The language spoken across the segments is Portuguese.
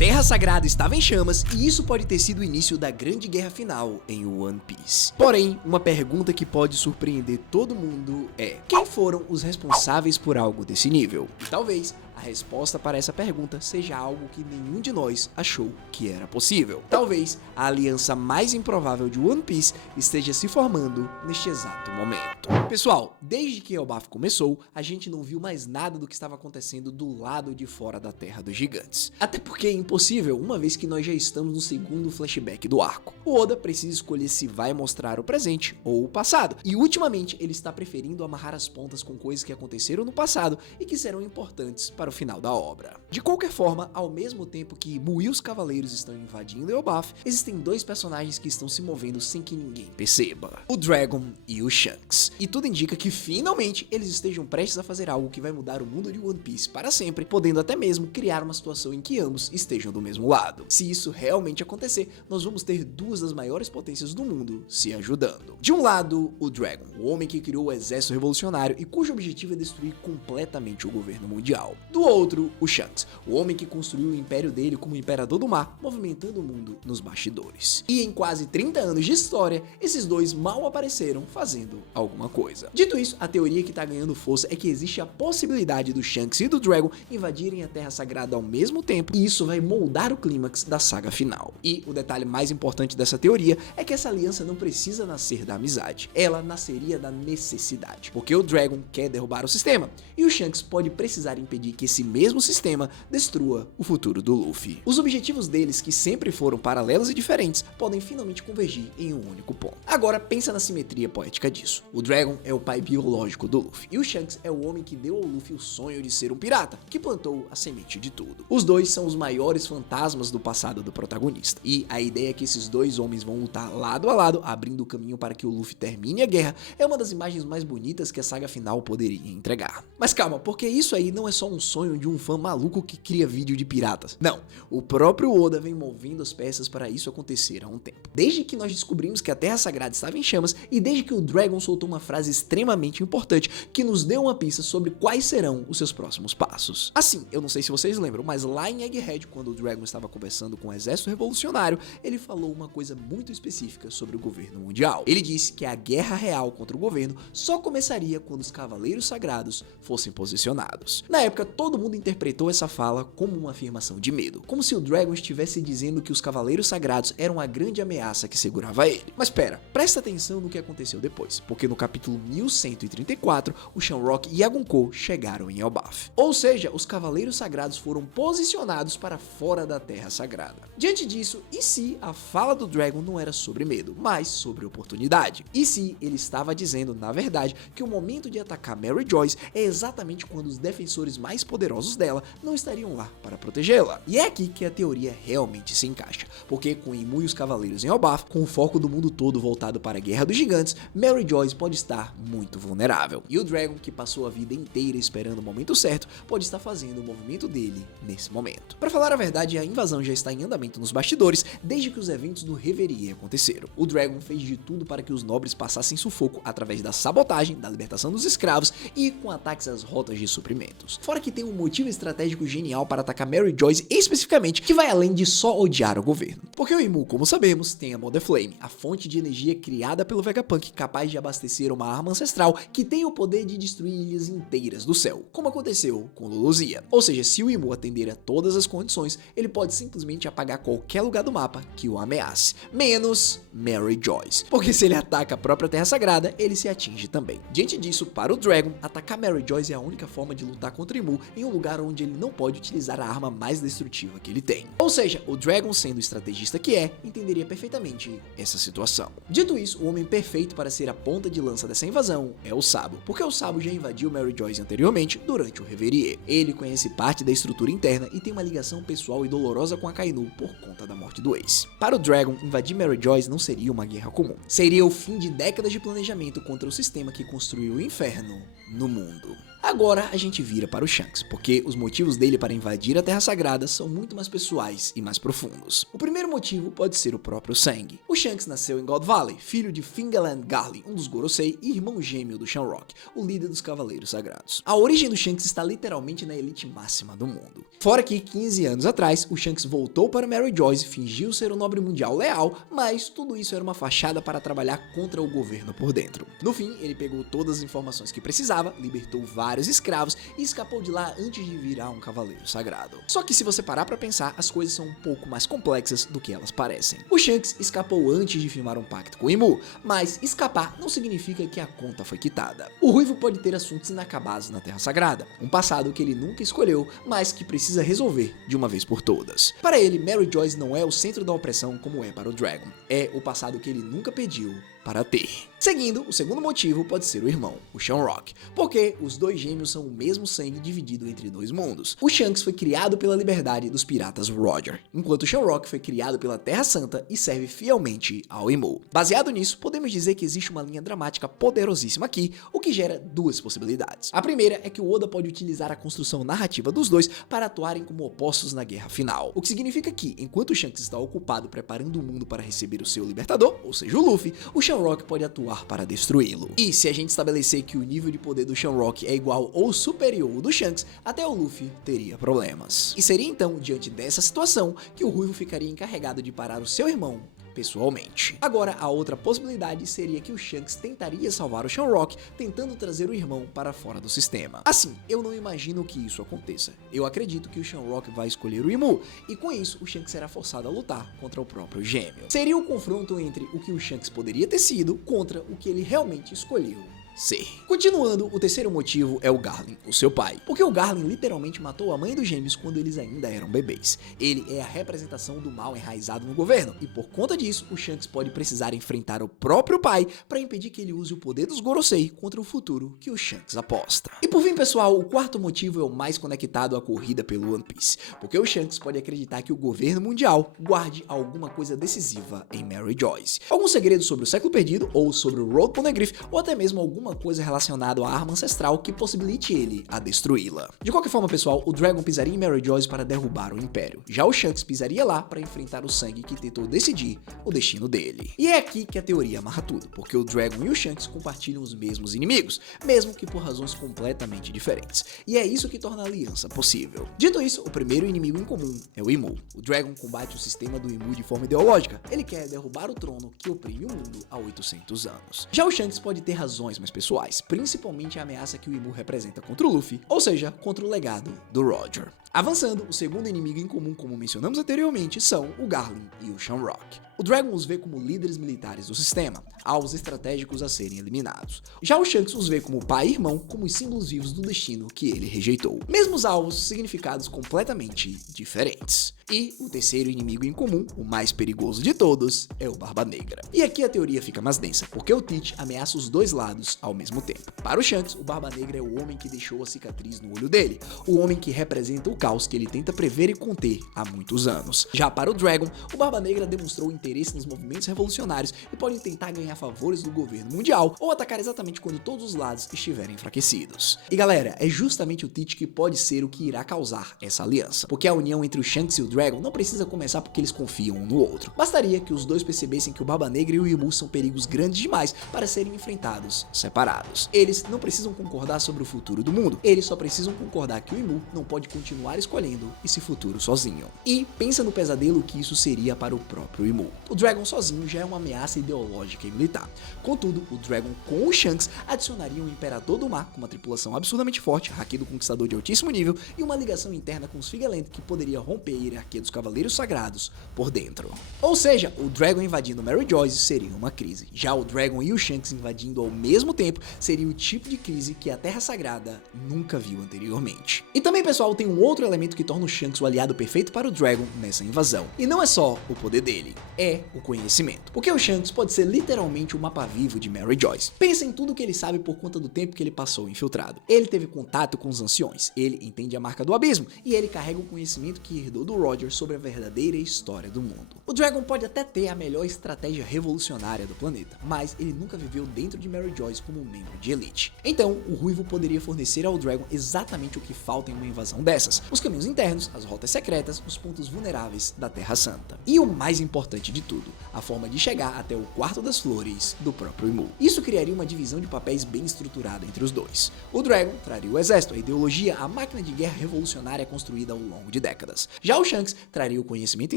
Terra Sagrada estava em chamas e isso pode ter sido o início da grande guerra final em One Piece. Porém, uma pergunta que pode surpreender todo mundo é: quem foram os responsáveis por algo desse nível? E talvez a resposta para essa pergunta seja algo que nenhum de nós achou que era possível. Talvez a aliança mais improvável de One Piece esteja se formando neste exato momento. Pessoal, desde que Elbaf começou, a gente não viu mais nada do que estava acontecendo do lado de fora da Terra dos Gigantes. Até porque é impossível, uma vez que nós já estamos no segundo flashback do arco. O Oda precisa escolher se vai mostrar o presente ou o passado. E ultimamente ele está preferindo amarrar as pontas com coisas que aconteceram no passado e que serão importantes para o final da obra. De qualquer forma, ao mesmo tempo que Mu e os Cavaleiros estão invadindo Elbaf, existem dois personagens que estão se movendo sem que ninguém perceba: o Dragon e o Shanks. E tudo indica que finalmente eles estejam prestes a fazer algo que vai mudar o mundo de One Piece para sempre, podendo até mesmo criar uma situação em que ambos estejam do mesmo lado. Se isso realmente acontecer, nós vamos ter duas das maiores potências do mundo se ajudando. De um lado, o Dragon, o homem que criou o exército revolucionário e cujo objetivo é destruir completamente o governo mundial. Do outro, o Shanks, o homem que construiu o império dele como imperador do mar, movimentando o mundo nos bastidores. E em quase 30 anos de história, esses dois mal apareceram fazendo alguma coisa. Dito isso, a teoria que tá ganhando força é que existe a possibilidade do Shanks e do Dragon invadirem a Terra Sagrada ao mesmo tempo, e isso vai moldar o clímax da saga final. E o detalhe mais importante dessa teoria é que essa aliança não precisa nascer da amizade, ela nasceria da necessidade, porque o Dragon quer derrubar o sistema, e o Shanks pode precisar impedir que esse mesmo sistema destrua o futuro do Luffy. Os objetivos deles, que sempre foram paralelos e diferentes, podem finalmente convergir em um único ponto. Agora pensa na simetria poética disso. O Dragon é o pai biológico do Luffy, e o Shanks é o homem que deu ao Luffy o sonho de ser um pirata, que plantou a semente de tudo. Os dois são os maiores fantasmas do passado do protagonista, e a ideia é que esses dois homens vão lutar lado a lado, abrindo o caminho para que o Luffy termine a guerra, é uma das imagens mais bonitas que a saga final poderia entregar. Mas calma, porque isso aí não é só um sonho de um fã maluco que cria vídeo de piratas. Não, o próprio Oda vem movendo as peças para isso acontecer há um tempo. Desde que nós descobrimos que a Terra Sagrada estava em chamas e desde que o Dragon soltou uma frase extremamente importante que nos deu uma pista sobre quais serão os seus próximos passos. Assim, eu não sei se vocês lembram, mas lá em Egghead, quando o Dragon estava conversando com o exército revolucionário, ele falou uma coisa muito específica sobre o governo mundial. Ele disse que a guerra real contra o governo só começaria quando os Cavaleiros Sagrados fossem posicionados. Na época, todo mundo interpretou essa fala como uma afirmação de medo, como se o Dragon estivesse dizendo que os Cavaleiros Sagrados eram a grande ameaça que segurava ele. Mas pera, presta atenção no que aconteceu depois, porque no capítulo 1134, o Shamrock e a Gunko chegaram em Elbaf. Ou seja, os Cavaleiros Sagrados foram posicionados para fora da Terra Sagrada. Diante disso, e se a fala do Dragon não era sobre medo, mas sobre oportunidade? E se ele estava dizendo, na verdade, que o momento de atacar Mary Joyce é exatamente quando os defensores mais poderosos dela não estariam lá para protegê-la? E é aqui que a teoria realmente se encaixa, porque com Imu e os Cavaleiros em Elbaf, com o foco do mundo todo voltado para a Guerra dos Gigantes, Mary Joyce pode estar muito vulnerável. E o Dragon, que passou a vida inteira esperando o momento certo, pode estar fazendo o movimento dele nesse momento. Para falar a verdade, a invasão já está em andamento nos bastidores desde que os eventos do Reverie aconteceram. O Dragon fez de tudo para que os nobres passassem sufoco através da sabotagem, da libertação dos escravos e com ataques às rotas de suprimentos. Fora que tem um motivo estratégico genial para atacar Mary Joyce especificamente, que vai além de só odiar o governo. Porque o Imu, como sabemos, tem a Mother Flame, a fonte de energia criada pelo Vegapunk, capaz de abastecer uma arma ancestral que tem o poder de destruir ilhas inteiras do céu, como aconteceu com Luluzia. Ou seja, se o Imu atender a todas as condições, ele pode simplesmente apagar qualquer lugar do mapa que o ameace, menos Mary Joyce, porque se ele ataca a própria Terra Sagrada, ele se atinge também. Diante disso, para o Dragon, atacar Mary Joyce é a única forma de lutar contra Imu em um lugar onde ele não pode utilizar a arma mais destrutiva que ele tem. Ou seja, o Dragon, sendo o estrategista que é, entenderia perfeitamente essa situação. Dito isso, o homem perfeito para ser a ponta de lança dessa invasão é o Sabo, porque o Sabo já invadiu Mary Joyce anteriormente durante o Reverie. Ele conhece parte da estrutura interna e tem uma ligação pessoal e dolorosa com a Kainu por conta da morte do ex. Para o Dragon, invadir Mary Joyce não seria uma guerra comum. Seria o fim de décadas de planejamento contra o sistema que construiu o inferno no mundo. Agora a gente vira para o Shanks, porque os motivos dele para invadir a Terra Sagrada são muito mais pessoais e mais profundos. O primeiro motivo pode ser o próprio sangue. O Shanks nasceu em God Valley, filho de Fingal Garlin, um dos Gorosei e irmão gêmeo do Shamrock, o líder dos Cavaleiros Sagrados. A origem do Shanks está literalmente na elite máxima do mundo. Fora que 15 anos atrás, o Shanks voltou para Mary Joyce, fingiu ser um nobre mundial leal, mas tudo isso era uma fachada para trabalhar contra o governo por dentro. No fim, ele pegou todas as informações que precisava, libertou vários escravos e escapou de lá antes de virar um cavaleiro sagrado. Só que se você parar pra pensar, as coisas são um pouco mais complexas do que elas parecem. O Shanks escapou antes de firmar um pacto com Imu, mas escapar não significa que a conta foi quitada. O Ruivo pode ter assuntos inacabados na Terra Sagrada, um passado que ele nunca escolheu, mas que precisa resolver de uma vez por todas. Para ele, Mary Joyce não é o centro da opressão como é para o Dragon, é o passado que ele nunca pediu para ter. Seguindo, o segundo motivo pode ser o irmão, o Shamrock, porque os dois gêmeos são o mesmo sangue dividido entre dois mundos. O Shanks foi criado pela liberdade dos piratas Roger, enquanto o Shamrock foi criado pela Terra Santa e serve fielmente ao Imu. Baseado nisso, podemos dizer que existe uma linha dramática poderosíssima aqui, o que gera duas possibilidades. A primeira é que o Oda pode utilizar a construção narrativa dos dois para atuarem como opostos na guerra final, o que significa que, enquanto o Shanks está ocupado preparando o mundo para receber o seu libertador, ou seja, o Luffy, o Shamrock pode atuar para destruí-lo. E se a gente estabelecer que o nível de poder do Shamrock é igual ou superior ao do Shanks, até o Luffy teria problemas. E seria então, diante dessa situação, que o Ruivo ficaria encarregado de parar o seu irmão pessoalmente. Agora, a outra possibilidade seria que o Shanks tentaria salvar o Shamrock, tentando trazer o irmão para fora do sistema. Assim, eu não imagino que isso aconteça. Eu acredito que o Shamrock vai escolher o Imu, e com isso, o Shanks será forçado a lutar contra o próprio gêmeo. Seria o confronto entre o que o Shanks poderia ter sido contra o que ele realmente escolheu ser. Continuando, o terceiro motivo é o Garlin, o seu pai, porque o Garlin literalmente matou a mãe dos gêmeos quando eles ainda eram bebês. Ele é a representação do mal enraizado no governo, e por conta disso, o Shanks pode precisar enfrentar o próprio pai para impedir que ele use o poder dos Gorosei contra o futuro que o Shanks aposta. E por fim, pessoal, o quarto motivo é o mais conectado à corrida pelo One Piece, porque o Shanks pode acreditar que o governo mundial guarde alguma coisa decisiva em Mary Joyce. Algum segredo sobre o século perdido, ou sobre o Road Poneglyph, ou até mesmo alguma coisa relacionada à arma ancestral que possibilite ele a destruí-la. De qualquer forma, pessoal, o Dragon pisaria em Mary Joyce para derrubar o Império. Já o Shanks pisaria lá para enfrentar o sangue que tentou decidir o destino dele. E é aqui que a teoria amarra tudo, porque o Dragon e o Shanks compartilham os mesmos inimigos, mesmo que por razões completamente diferentes. E é isso que torna a aliança possível. Dito isso, o primeiro inimigo em comum é o Imu. O Dragon combate o sistema do Imu de forma ideológica. Ele quer derrubar o trono que oprime o mundo há 800 anos. Já o Shanks pode ter razões mais pessoais, principalmente a ameaça que o Imu representa contra o Luffy, ou seja, contra o legado do Roger. Avançando, o segundo inimigo em comum, como mencionamos anteriormente, são o Garlin e o Shamrock. O Dragon os vê como líderes militares do sistema, alvos estratégicos a serem eliminados. Já o Shanks os vê como pai e irmão, como os símbolos vivos do destino que ele rejeitou. Mesmos alvos, significados completamente diferentes. E o terceiro inimigo em comum, o mais perigoso de todos, é o Barba Negra. E aqui a teoria fica mais densa, porque o Teach ameaça os dois lados ao mesmo tempo. Para o Shanks, o Barba Negra é o homem que deixou a cicatriz no olho dele, o homem que representa o caos que ele tenta prever e conter há muitos anos. Já para o Dragon, o Barba Negra demonstrou interesse nos movimentos revolucionários e pode tentar ganhar favores do governo mundial ou atacar exatamente quando todos os lados estiverem enfraquecidos. E galera, é justamente o Teach que pode ser o que irá causar essa aliança, porque a união entre o Shanks e o Dragon não precisa começar porque eles confiam um no outro. Bastaria que os dois percebessem que o Barba Negra e o Imu são perigos grandes demais para serem enfrentados separados. Eles não precisam concordar sobre o futuro do mundo, eles só precisam concordar que o Imu não pode continuar escolhendo esse futuro sozinho. E pensa no pesadelo que isso seria para o próprio Imu. O Dragon sozinho já é uma ameaça ideológica e militar. Contudo, o Dragon com o Shanks adicionaria um Imperador do Mar com uma tripulação absurdamente forte, Haki do Conquistador de altíssimo nível e uma ligação interna com os Figaland que poderia romper a hierarquia dos Cavaleiros Sagrados por dentro. Ou seja, o Dragon invadindo Mary Joyce seria uma crise. Já o Dragon e o Shanks invadindo ao mesmo tempo seria o tipo de crise que a Terra Sagrada nunca viu anteriormente. E também, pessoal, tem um outro elemento que torna o Shanks o aliado perfeito para o Dragon nessa invasão. E não é só o poder dele, é o conhecimento. Porque o Shanks pode ser literalmente o mapa vivo de Mary Joyce. Pensa em tudo que ele sabe por conta do tempo que ele passou infiltrado. Ele teve contato com os anciões, ele entende a marca do abismo e ele carrega o conhecimento que herdou do Roger sobre a verdadeira história do mundo. O Dragon pode até ter a melhor estratégia revolucionária do planeta, mas ele nunca viveu dentro de Mary Joyce como membro de elite. Então, o Ruivo poderia fornecer ao Dragon exatamente o que falta em uma invasão dessas: os caminhos internos, as rotas secretas, os pontos vulneráveis da Terra Santa. E o mais importante de tudo, a forma de chegar até o Quarto das Flores do próprio Imu. Isso criaria uma divisão de papéis bem estruturada entre os dois. O Dragon traria o exército, a ideologia, a máquina de guerra revolucionária construída ao longo de décadas. Já o Shanks traria o conhecimento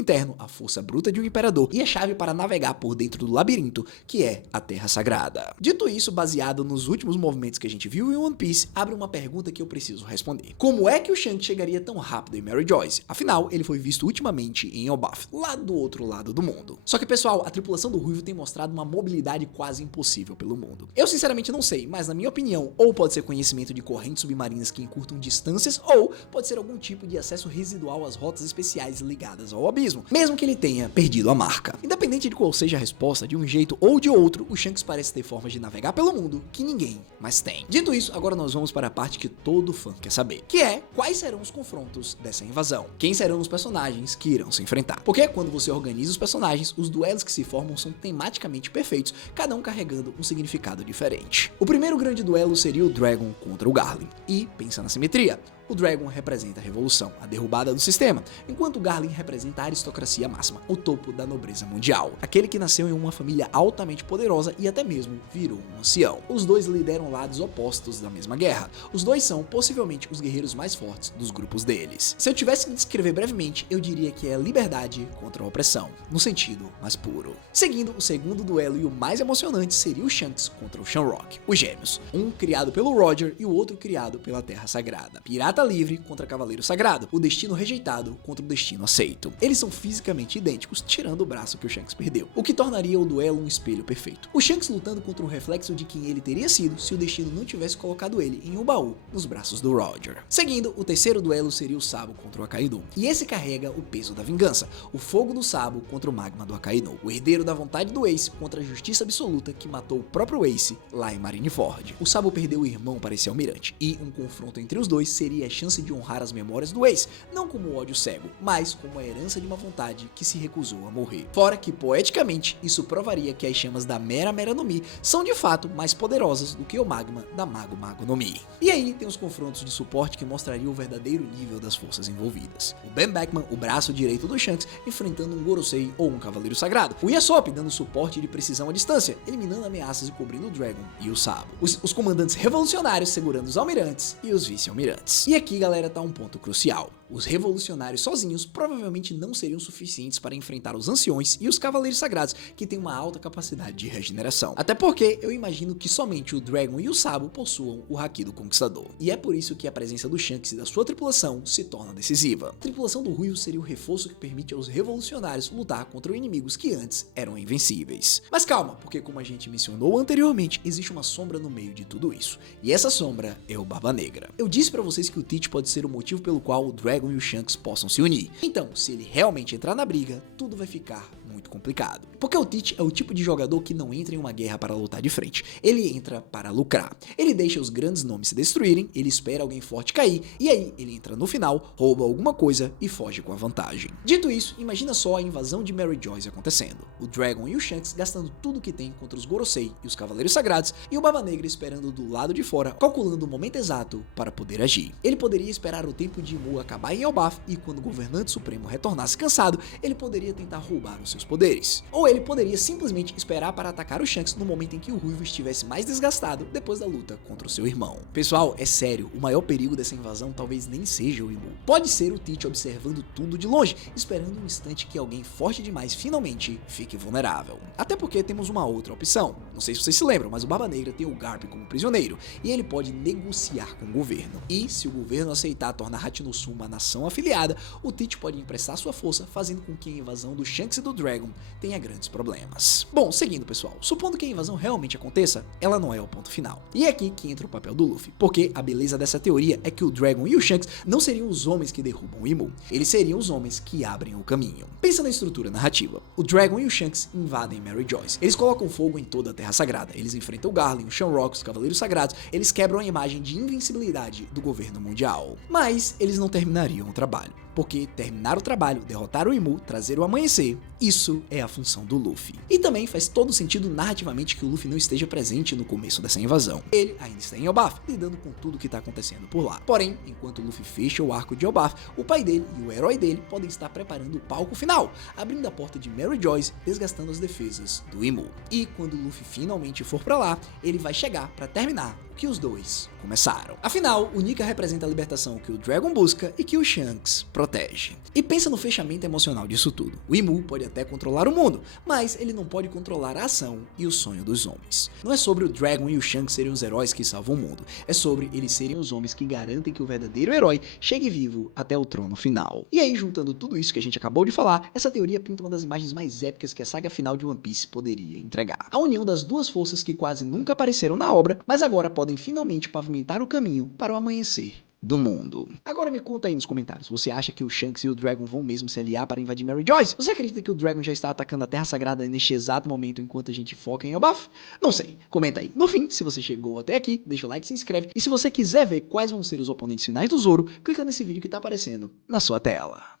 interno, a força bruta de um imperador e a chave para navegar por dentro do labirinto, que é a Terra Sagrada. Dito isso, baseado nos últimos movimentos que a gente viu em One Piece, abre uma pergunta que eu preciso responder. Como é que o Shanks chegaria tão rápido em Mary Joyce? Afinal, ele foi visto ultimamente em Elbaf, lá do outro lado do mundo. Só que, pessoal, a tripulação do Ruivo tem mostrado uma mobilidade quase impossível pelo mundo. Eu sinceramente não sei, mas na minha opinião, ou pode ser conhecimento de correntes submarinas que encurtam distâncias, ou pode ser algum tipo de acesso residual às rotas especiais ligadas ao abismo, mesmo que ele tenha perdido a marca. Independente de qual seja a resposta, de um jeito ou de outro, o Shanks parece ter formas de navegar pelo mundo que ninguém mais tem. Dito isso, agora nós vamos para a parte que todo fã quer saber, que é quais serão os confrontos dessa invasão. Quem serão os personagens que irão se enfrentar? Porque quando você organiza os personagens, os duelos que se formam são tematicamente perfeitos, cada um carregando um significado diferente. O primeiro grande duelo seria o Dragon contra o Garlin. E, pensa na simetria, o Dragon representa a revolução, a derrubada do sistema, enquanto o Garlin representa a aristocracia máxima, o topo da nobreza mundial, aquele que nasceu em uma família altamente poderosa e até mesmo virou um ancião. Os dois lideram lados opostos da mesma guerra. Os dois são, possivelmente, os guerreiros mais fortes dos grupos deles. Se eu tivesse que descrever brevemente, eu diria que é liberdade contra a opressão, no sentido mais puro. Seguindo, o segundo duelo e o mais emocionante seria o Shanks contra o Shamrock, os gêmeos, um criado pelo Roger e o outro criado pela Terra Sagrada. Pirata livre contra Cavaleiro Sagrado, o destino rejeitado contra o destino aceito. Eles são fisicamente idênticos, tirando o braço que o Shanks perdeu, o que tornaria o duelo um espelho perfeito. O Shanks lutando contra o reflexo de quem ele teria sido se o destino não tivesse colocado ele em um baú nos braços do Roger. Seguindo, o terceiro duelo seria o Sabo contra o Akainu, e esse carrega o peso da vingança, o fogo do Sabo contra o magma do Akainu, o herdeiro da vontade do Ace contra a justiça absoluta que matou o próprio Ace lá em Marineford. O Sabo perdeu o irmão para esse almirante, e um confronto entre os dois seria a chance de honrar as memórias do Ace, não como ódio cego, mas como a herança de uma vontade que se recusou a morrer. Fora que, poeticamente, isso provaria que as chamas da Mera Mera no Mi são de fato mais poderosas do que o magma da Mago Mago no Mi. E aí tem os confrontos de suporte que mostrariam o verdadeiro nível das forças envolvidas. O Ben Beckman, o braço direito do Shanks, enfrentando um Gorosei ou um Cavaleiro Sagrado. O Usopp dando suporte de precisão à distância, eliminando ameaças e cobrindo o Dragon e o Sabo. Os comandantes revolucionários segurando os almirantes e os vice-almirantes. E aqui, galera, tá um ponto crucial. Os revolucionários sozinhos provavelmente não seriam suficientes para enfrentar os anciões e os cavaleiros sagrados, que têm uma alta capacidade de regeneração. Até porque eu imagino que somente o Dragon e o Sabo possuam o Haki do Conquistador. E é por isso que a presença do Shanks e da sua tripulação se torna decisiva. A tripulação do Ruivo seria o reforço que permite aos revolucionários lutar contra inimigos que antes eram invencíveis. Mas calma, porque como a gente mencionou anteriormente, existe uma sombra no meio de tudo isso. E essa sombra é o Barba Negra. Eu disse pra vocês que o Teach pode ser o motivo pelo qual o Dragon e o Shanks possam se unir. Então, se ele realmente entrar na briga, tudo vai ficar muito complicado. Porque o Teach é o tipo de jogador que não entra em uma guerra para lutar de frente, ele entra para lucrar. Ele deixa os grandes nomes se destruírem, ele espera alguém forte cair, e aí ele entra no final, rouba alguma coisa e foge com a vantagem. Dito isso, imagina só a invasão de Mary Joyce acontecendo. O Dragon e o Shanks gastando tudo que tem contra os Gorosei e os Cavaleiros Sagrados, e o Barba Negra esperando do lado de fora, calculando o momento exato para poder agir. Ele poderia esperar o tempo de Imu acabar em Elbaf, e quando o Governante Supremo retornasse cansado, ele poderia tentar roubar os seus poderes. Ou ele poderia simplesmente esperar para atacar o Shanks no momento em que o Ruivo estivesse mais desgastado depois da luta contra o seu irmão. Pessoal, é sério, o maior perigo dessa invasão talvez nem seja o Imu. Pode ser o Teach observando tudo de longe, esperando um instante que alguém forte demais finalmente fique vulnerável. Até porque temos uma outra opção. Não sei se vocês se lembram, mas o Barba Negra tem o Garp como prisioneiro, e ele pode negociar com o governo. E se o governo aceitar tornar Hachinosu uma nação afiliada, o Teach pode emprestar sua força, fazendo com que a invasão do Shanks e do Dragon tenha grandes problemas. Bom, seguindo pessoal, supondo que a invasão realmente aconteça, ela não é o ponto final. E é aqui que entra o papel do Luffy, porque a beleza dessa teoria é que o Dragon e o Shanks não seriam os homens que derrubam o Imu, eles seriam os homens que abrem o caminho. Pensa na estrutura narrativa. O Dragon e o Shanks invadem Mary Joyce. Eles colocam fogo em toda a Terra Sagrada. Eles enfrentam o Garland, o Shamrock, os Cavaleiros Sagrados. Eles quebram a imagem de invencibilidade do governo mundial. Mas eles não terminariam o trabalho, porque terminar o trabalho, derrotar o Imu, trazer o amanhecer, isso é a função do Luffy. E também faz todo sentido narrativamente que o Luffy não esteja presente no começo dessa invasão. Ele ainda está em Elbaf, lidando com tudo que está acontecendo por lá. Porém, enquanto o Luffy fecha o arco de Elbaf, o pai dele e o herói dele podem estar preparando o palco final, abrindo a porta de Mary Joyce, desgastando as defesas do Imu. E quando o Luffy finalmente for pra lá, ele vai chegar pra terminar o que os dois começaram. Afinal, o Nika representa a libertação que o Dragon busca e que o Shanks protege. E pensa no fechamento emocional disso tudo. O Imu pode até controlar o mundo, mas ele não pode controlar a ação e o sonho dos homens. Não é sobre o Dragon e o Shanks serem os heróis que salvam o mundo, é sobre eles serem os homens que garantem que o verdadeiro herói chegue vivo até o trono final. E aí, juntando tudo isso que a gente acabou de falar, essa teoria pinta uma das imagens mais épicas que a saga final de One Piece poderia entregar. A união das duas forças que quase nunca apareceram na obra, mas agora podem finalmente pavimentar o caminho para o amanhecer do mundo. Agora me conta aí nos comentários, você acha que o Shanks e o Dragon vão mesmo se aliar para invadir Mary Joyce? Você acredita que o Dragon já está atacando a Terra Sagrada neste exato momento enquanto a gente foca em Elbaf? Não sei, comenta aí. No fim, se você chegou até aqui, deixa o like, se inscreve, e se você quiser ver quais vão ser os oponentes finais do Zoro, clica nesse vídeo que está aparecendo na sua tela.